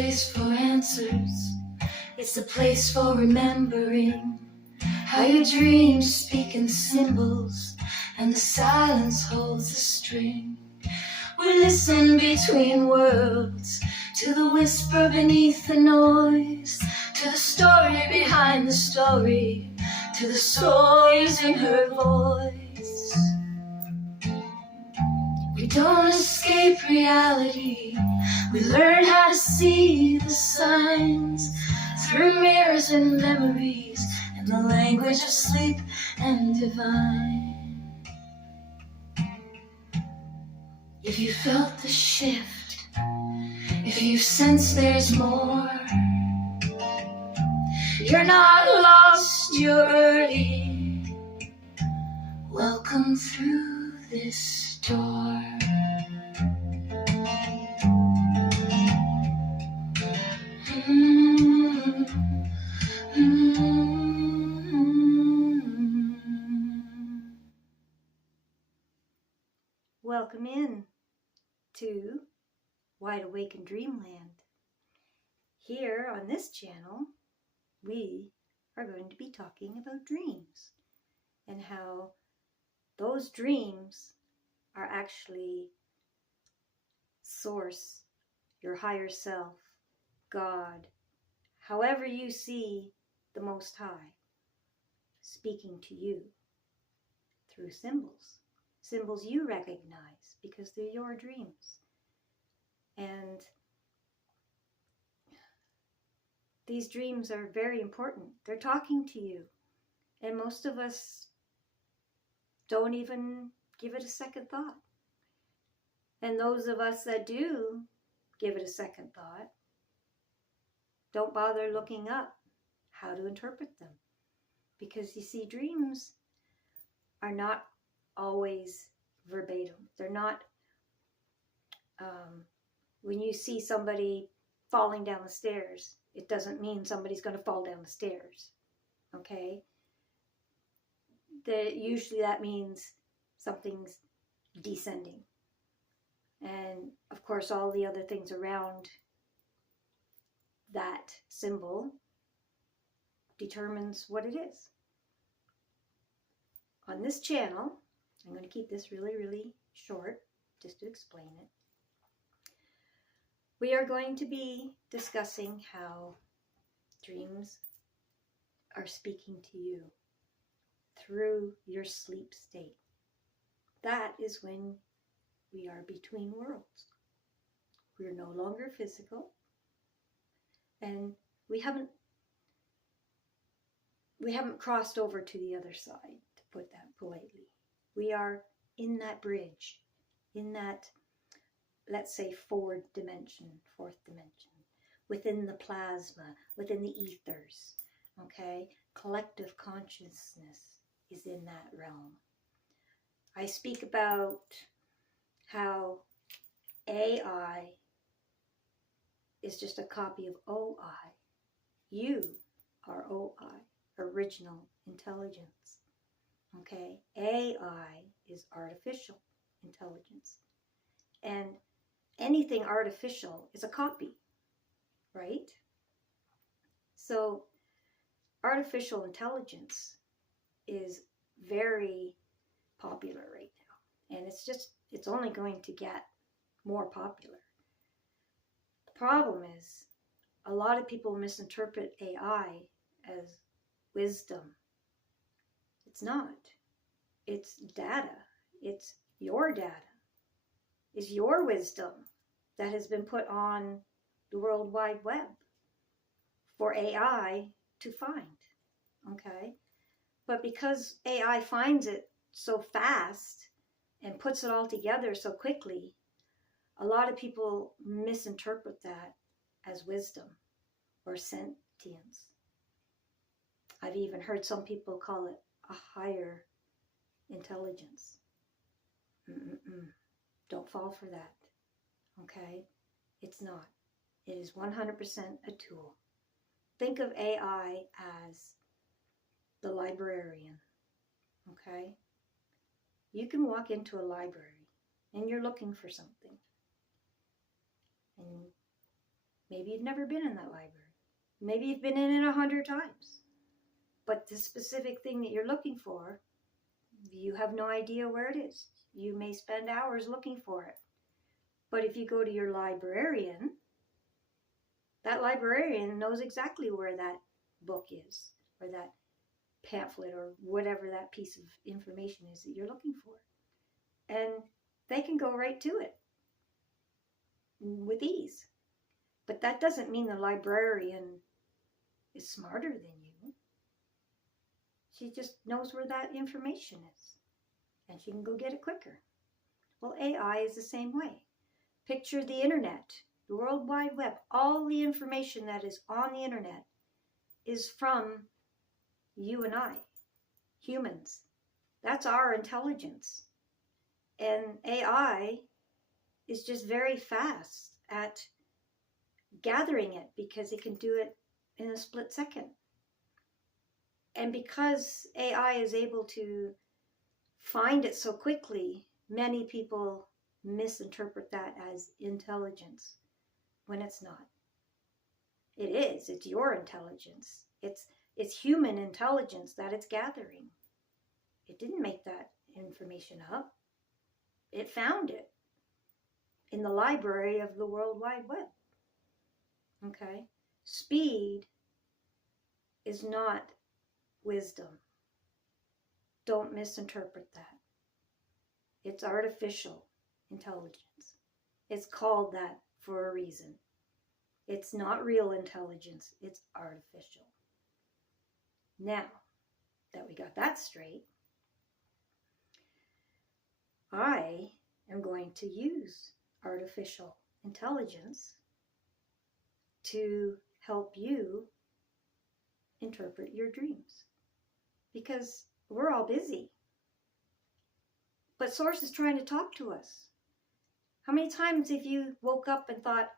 place for answers. It's a place for remembering how your dreams speak in symbols and the silence holds the string. We listen between worlds to the whisper beneath the noise, to the story behind the story, to the soul using her voice. We don't escape reality. We learn how to see the signs through mirrors and memories and the language of sleep and divine. If you felt the shift, if you sense there's more, you're not lost, you're early. Welcome through this door. Welcome in to Wide Awake in Dreamland. Here on this channel, we are going to be talking about dreams and how those dreams are actually source, your higher self, God, however you see the Most High, speaking to you through symbols. Symbols you recognize because they're your dreams. And these dreams are very important. They're talking to you. And most of us don't even give it a second thought. And those of us that do give it a second thought don't bother looking up how to interpret them. Because you see, dreams are not always verbatim. They're not, when you see somebody falling down the stairs, it doesn't mean somebody's going to fall down the stairs, okay? Usually that means something's descending. And of course, all the other things around that symbol determines what it is. On this channel, I'm going to keep this really, really short just to explain it. We are going to be discussing how dreams are speaking to you through your sleep state. That is when we are between worlds. We're no longer physical, and we haven't crossed over to the other side, to put that politely. We are in that bridge, in that, let's say, fourth dimension, within the plasma, within the ethers, okay? Collective consciousness is in that realm. I speak about how AI is just a copy of OI. You are OI, original intelligence, okay? AI is artificial intelligence. And anything artificial is a copy, right? So artificial intelligence is very popular right now. And it's only going to get more popular. The problem is a lot of people misinterpret AI as wisdom. It's not. It's data. It's your data. Is your wisdom that has been put on the World Wide Web for AI to find, okay? But because AI finds it so fast and puts it all together so quickly, a lot of people misinterpret that as wisdom or sentience. I've even heard some people call it a higher intelligence. Don't fall for that, okay? It's not. It is 100% a tool. Think of AI as the librarian, okay? You can walk into a library and you're looking for something. And Maybe you've never been in that library. Maybe you've been in it 100 times. But the specific thing that you're looking for, you have no idea where it is. You may spend hours looking for it. But if you go to your librarian, that librarian knows exactly where that book is, or that pamphlet, or whatever that piece of information is that you're looking for. And they can go right to it with ease. But that doesn't mean the librarian is smarter than you. She just knows where that information is, and she can go get it quicker. Well, AI is the same way. Picture the internet, the World Wide Web. All the information that is on the internet is from you and I, humans. That's our intelligence. And AI is just very fast at gathering it because it can do it in a split second. And because AI is able to find it so quickly, many people misinterpret that as intelligence when it's not. It is. It's your intelligence. It's human intelligence that it's gathering. It didn't make that information up. It found it in the library of the World Wide Web. Okay? Speed is not wisdom. Don't misinterpret that. It's artificial intelligence. It's called that for a reason. It's not real intelligence. It's artificial. Now that we got that straight, I am going to use artificial intelligence to help you interpret your dreams. Because we're all busy. But Source is trying to talk to us. How many times have you woke up and thought,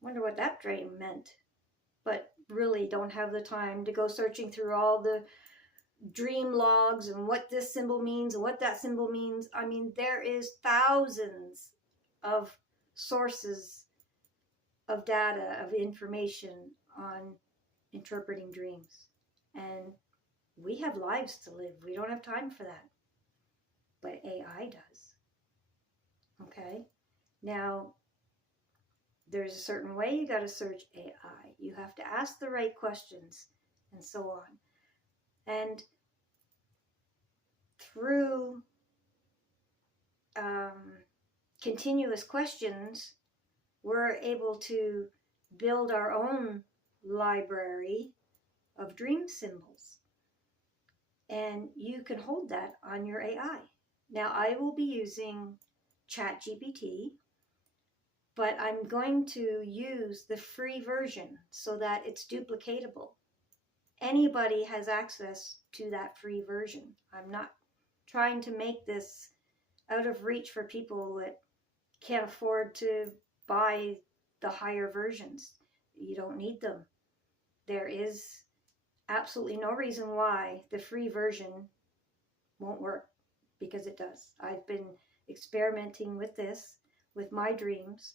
wonder what that dream meant, but really don't have the time to go searching through all the dream logs and what this symbol means and what that symbol means? I mean, there is thousands of sources of data, of information on interpreting dreams. And we have lives to live. We don't have time for that. But AI does. Okay? Now, there's a certain way you got to search AI. You have to ask the right questions and so on. And through continuous questions, we're able to build our own library of dream symbols. And you can hold that on your AI. Now, I will be using ChatGPT, but I'm going to use the free version so that it's duplicatable. Anybody has access to that free version. I'm not trying to make this out of reach for people that can't afford to buy the higher versions. You don't need them. There is absolutely no reason why the free version won't work, because it does. I've been experimenting with this, with my dreams,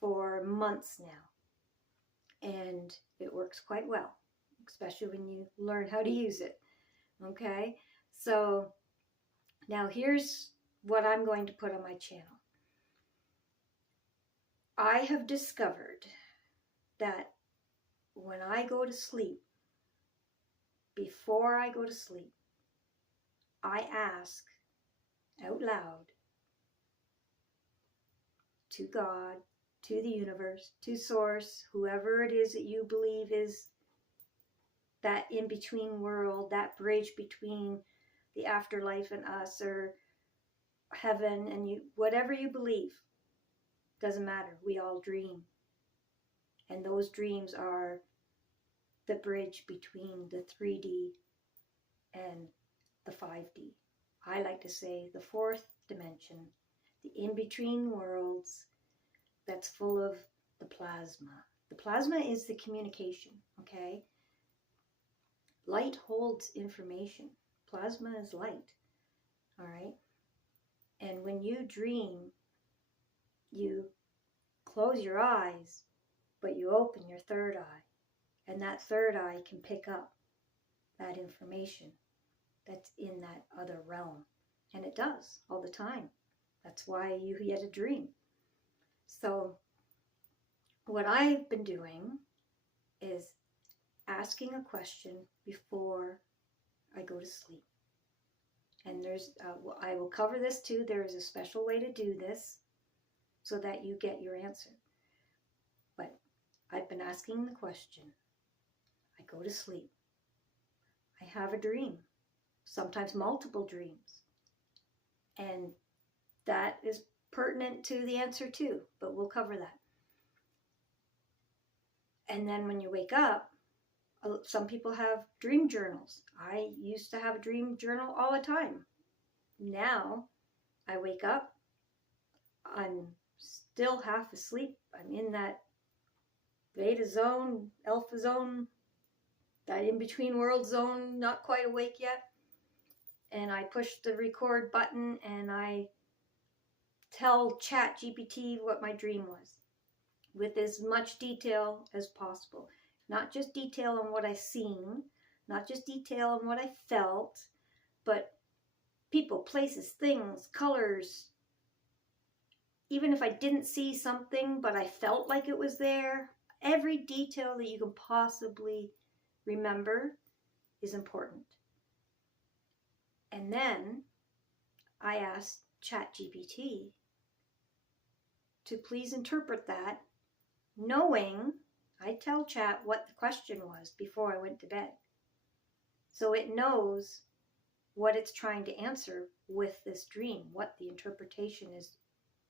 for months now. And it works quite well, especially when you learn how to use it. Okay? So now here's what I'm going to put on my channel. I have discovered that when I go to sleep, before I go to sleep, I ask out loud to God, to the universe, to Source, whoever it is that you believe is that in-between world, that bridge between the afterlife and us, or heaven and you, whatever you believe, doesn't matter. We all dream. And those dreams are the bridge between the 3D and the 5D. I like to say the fourth dimension, the in-between worlds that's full of the plasma. The plasma is the communication, okay? Light holds information. Plasma is light, all right? And when you dream, you close your eyes, but you open your third eye. And that third eye can pick up that information that's in that other realm. And it does all the time. That's why you get a dream. So what I've been doing is asking a question before I go to sleep. And I will cover this too. There is a special way to do this so that you get your answer. But I've been asking the question. I go to sleep. I have a dream, sometimes multiple dreams. And that is pertinent to the answer too, but we'll cover that. And then when you wake up, some people have dream journals. I used to have a dream journal all the time. Now I wake up, I'm still half asleep. I'm in that beta zone, alpha zone, that in-between world zone, not quite awake yet. And I push the record button and I tell ChatGPT what my dream was with as much detail as possible. Not just detail on what I seen, not just detail on what I felt, but people, places, things, colors. Even if I didn't see something, but I felt like it was there, every detail that you can possibly remember is important. And then I asked ChatGPT to please interpret that, knowing I tell Chat what the question was before I went to bed. So it knows what it's trying to answer with this dream, what the interpretation is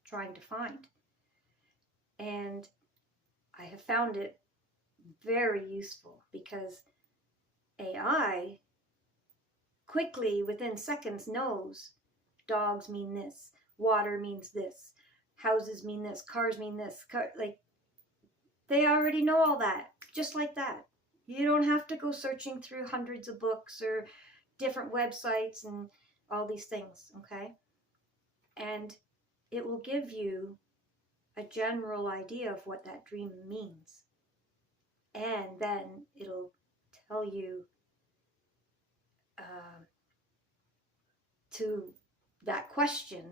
trying to find. And I have found it very useful because AI quickly, within seconds, knows dogs mean this, water means this, houses mean this, cars mean this. Like, they already know all that, just like that. You don't have to go searching through hundreds of books or different websites and all these things, okay? And it will give you a general idea of what that dream means. And then it'll tell you to that question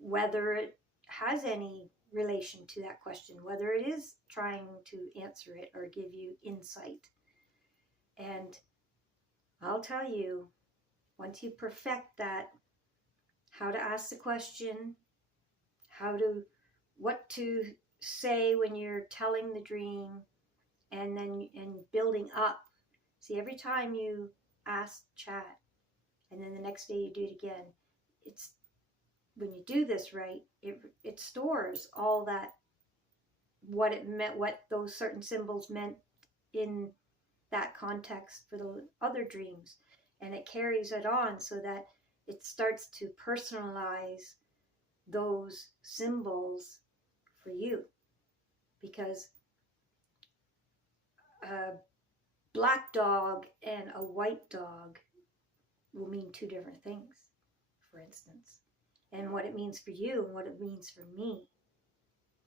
whether it has any relation to that question, whether it is trying to answer it or give you insight. And I'll tell you, once you perfect that, how to ask the question, what to say when you're telling the dream, and building up. See, every time you ask Chat, and then the next day you do it again, it's when you do this right, it stores all that, what it meant, what those certain symbols meant in that context for the other dreams, and it carries it on so that it starts to personalize those symbols for you. Because a black dog and a white dog will mean two different things, for instance. And what it means for you and what it means for me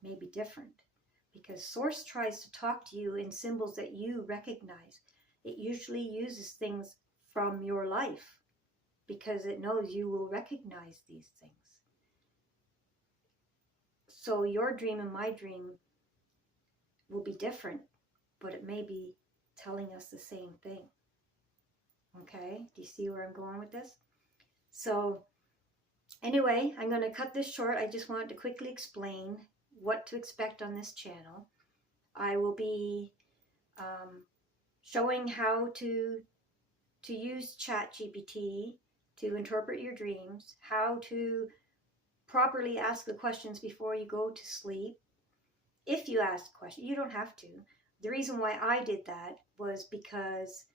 may be different, because Source tries to talk to you in symbols that you recognize. It usually uses things from your life because it knows you will recognize these things. So your dream and my dream will be different, but it may be telling us the same thing. Okay, do you see where I'm going with this? So anyway, I'm going to cut this short. I just wanted to quickly explain what to expect on this channel. I will be showing how to use ChatGPT to interpret your dreams, how to properly ask the questions before you go to sleep. If you ask questions, you don't have to. The reason why I did that was because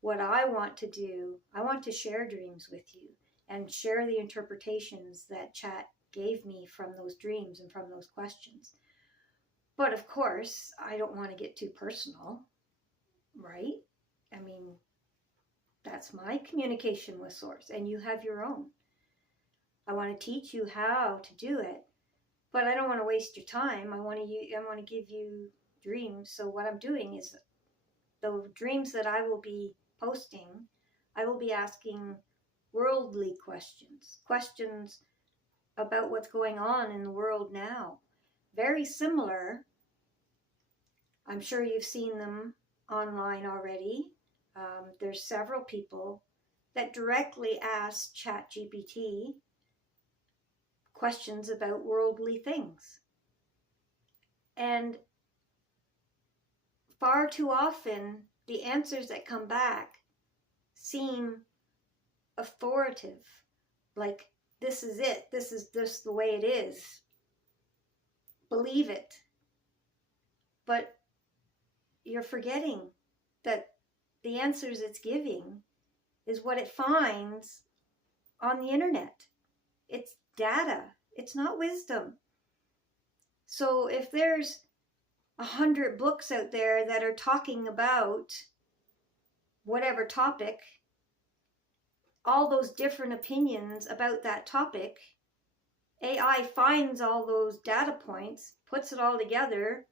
what I want to do, I want to share dreams with you and share the interpretations that Chat gave me from those dreams and from those questions. But of course, I don't want to get too personal, right? I mean, that's my communication with Source, and you have your own. I want to teach you how to do it, But I don't want to waste your time. I want to give you dreams. So what I'm doing is the dreams that I will be posting, I will be asking worldly questions, questions about what's going on in the world now. Very similar. I'm sure you've seen them online already. There's several people that directly ask ChatGPT questions about worldly things. And far too often, the answers that come back seem authoritative, like, this is it, this is just the way it is, believe it. But you're forgetting that the answers it's giving is what it finds on the internet. It's data, it's not wisdom. So if there's 100 books out there that are talking about whatever topic, all those different opinions about that topic, AI finds all those data points, puts it all together.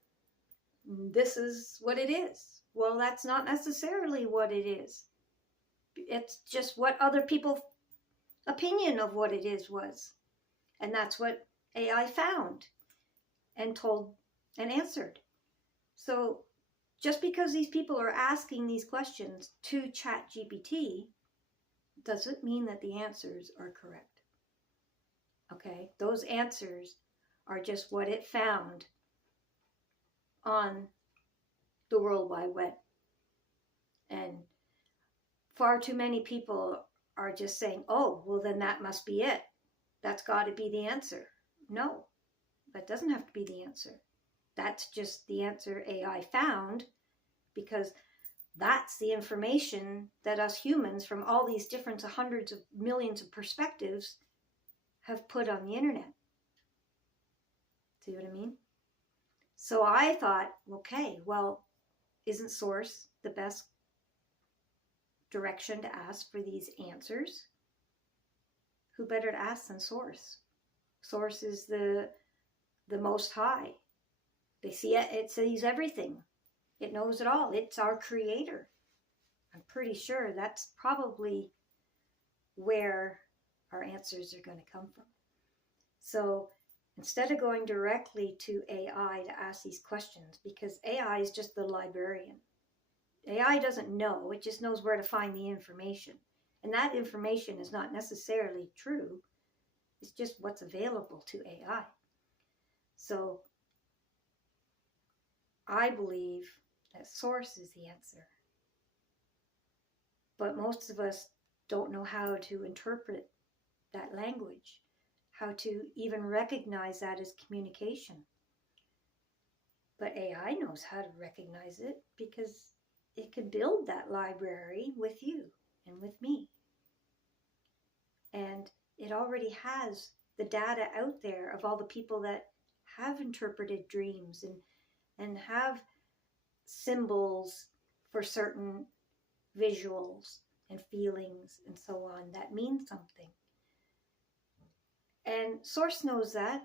This is what it is. Well, that's not necessarily what it is. It's just what other people's opinion of what it is was. And that's what AI found and told and answered. So just because these people are asking these questions to ChatGPT doesn't mean that the answers are correct. Okay, those answers are just what it found on the World Wide Web. And far too many people are just saying, oh, well, then that must be it. That's got to be the answer. No, that doesn't have to be the answer. That's just the answer AI found, because that's the information that us humans from all these different hundreds of millions of perspectives have put on the internet. See what I mean? So I thought, okay, well, isn't source the best direction to ask for these answers? Who better to ask than source? Source is the most high. They see it, it sees everything. It knows it all. It's our creator. I'm pretty sure that's probably where our answers are going to come from. So instead of going directly to AI to ask these questions, because AI is just the librarian. AI doesn't know, it just knows where to find the information. And that information is not necessarily true. It's just what's available to AI. So I believe that source is the answer. But most of us don't know how to interpret that language, how to even recognize that as communication. But AI knows how to recognize it because it can build that library with you and with me. And it already has the data out there of all the people that have interpreted dreams and have symbols for certain visuals and feelings and so on that mean something. And Source knows that.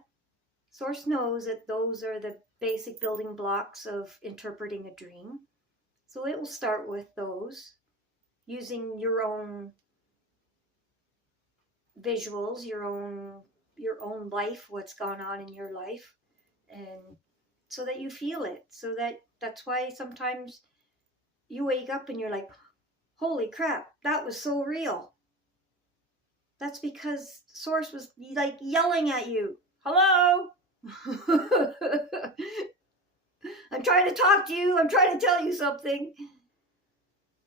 Source knows that those are the basic building blocks of interpreting a dream. So it will start with those, using your own visuals, your own life, what's gone on in your life, and so that you feel it. So that's why sometimes you wake up and you're like, holy crap, that was so real. That's because Source was like yelling at you. Hello? I'm trying to talk to you. I'm trying to tell you something.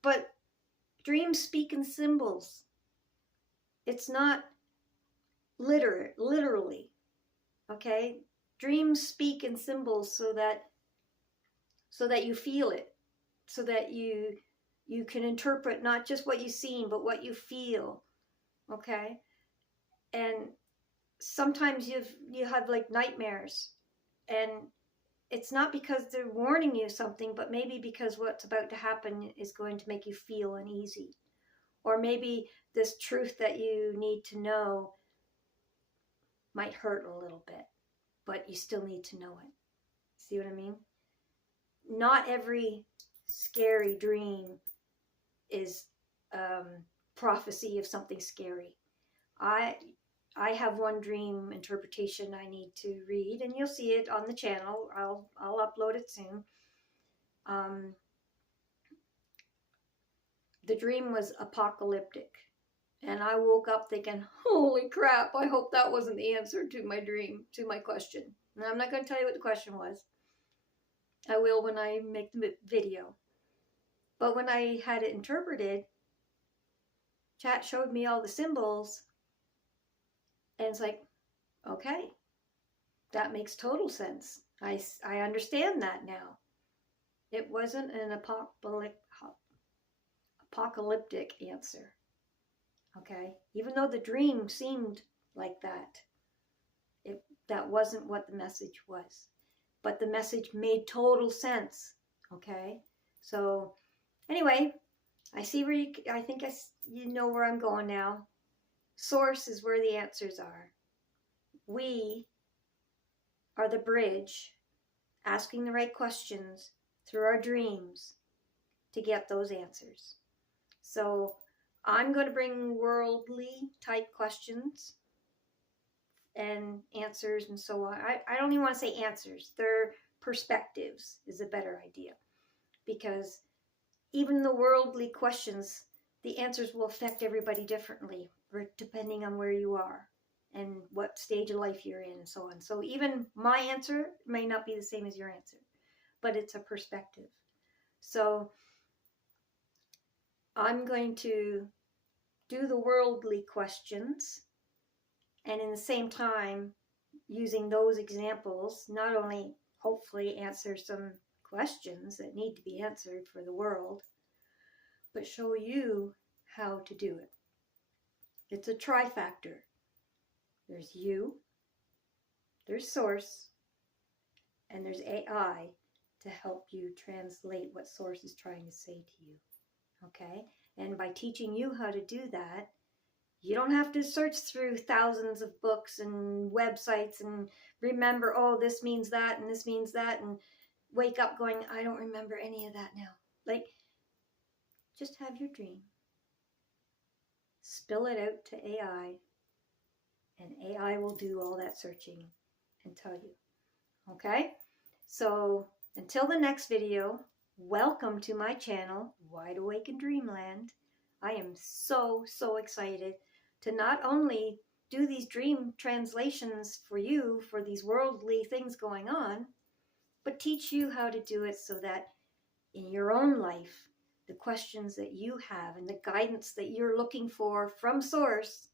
But dreams speak in symbols. It's not literally. Okay? Dreams speak in symbols so that you feel it. So that you can interpret not just what you've seen, but what you feel. Okay? And sometimes you have like nightmares, and it's not because they're warning you something, but maybe because what's about to happen is going to make you feel uneasy. Or maybe this truth that you need to know might hurt a little bit, but you still need to know it. See what I mean? Not every scary dream is prophecy of something scary. I have one dream interpretation I need to read, and you'll see it on the channel. I'll upload it soon. The dream was apocalyptic, and I woke up thinking, holy crap, I hope that wasn't the answer to my dream, to my question. And I'm not going to tell you what the question was. I will when I make the video. But when I had it interpreted, Chat showed me all the symbols, and it's like, okay, that makes total sense. I understand that now. It wasn't an apocalyptic answer. Okay? Even though the dream seemed like that, that wasn't what the message was. But the message made total sense. Okay? So, anyway, I see where I think you know where I'm going now. Source is where the answers are. We are the bridge, asking the right questions through our dreams to get those answers. So I'm going to bring worldly type questions and answers and so on. I don't even want to say answers. They're perspectives is a better idea, because even the worldly questions, the answers will affect everybody differently depending on where you are and what stage of life you're in and so on. So even my answer may not be the same as your answer, but it's a perspective. So I'm going to do the worldly questions, and in the same time, using those examples, not only hopefully answer some questions that need to be answered for the world, but show you how to do it. It's a trifactor. There's you, there's source, and there's AI to help you translate what source is trying to say to you. Okay? And by teaching you how to do that, you don't have to search through thousands of books and websites and remember, oh, this means that and this means that, and wake up going, I don't remember any of that now. Like, just have your dream. Spill it out to AI, and AI will do all that searching and tell you. Okay? So until the next video, welcome to my channel, Wide Awake in Dreamland. I am so excited to not only do these dream translations for you, for these worldly things going on, but teach you how to do it so that in your own life, the questions that you have and the guidance that you're looking for from Source,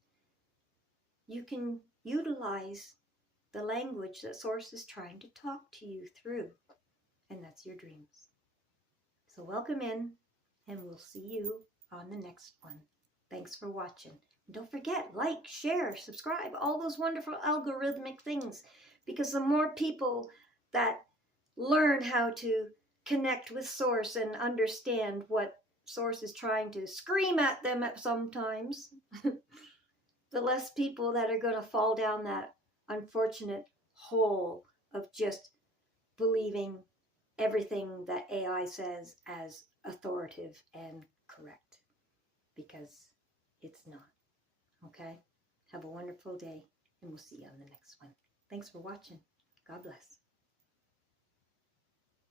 you can utilize the language that Source is trying to talk to you through, and that's your dreams. So welcome in, and we'll see you on the next one. Thanks for watching. And don't forget, like, share, subscribe, all those wonderful algorithmic things, because the more people that learn how to connect with Source and understand what Source is trying to scream at them at sometimes, the less people that are going to fall down that unfortunate hole of just believing everything that AI says as authoritative and correct, because it's not. Okay? Have a wonderful day, and we'll see you on the next one. Thanks for watching. God bless.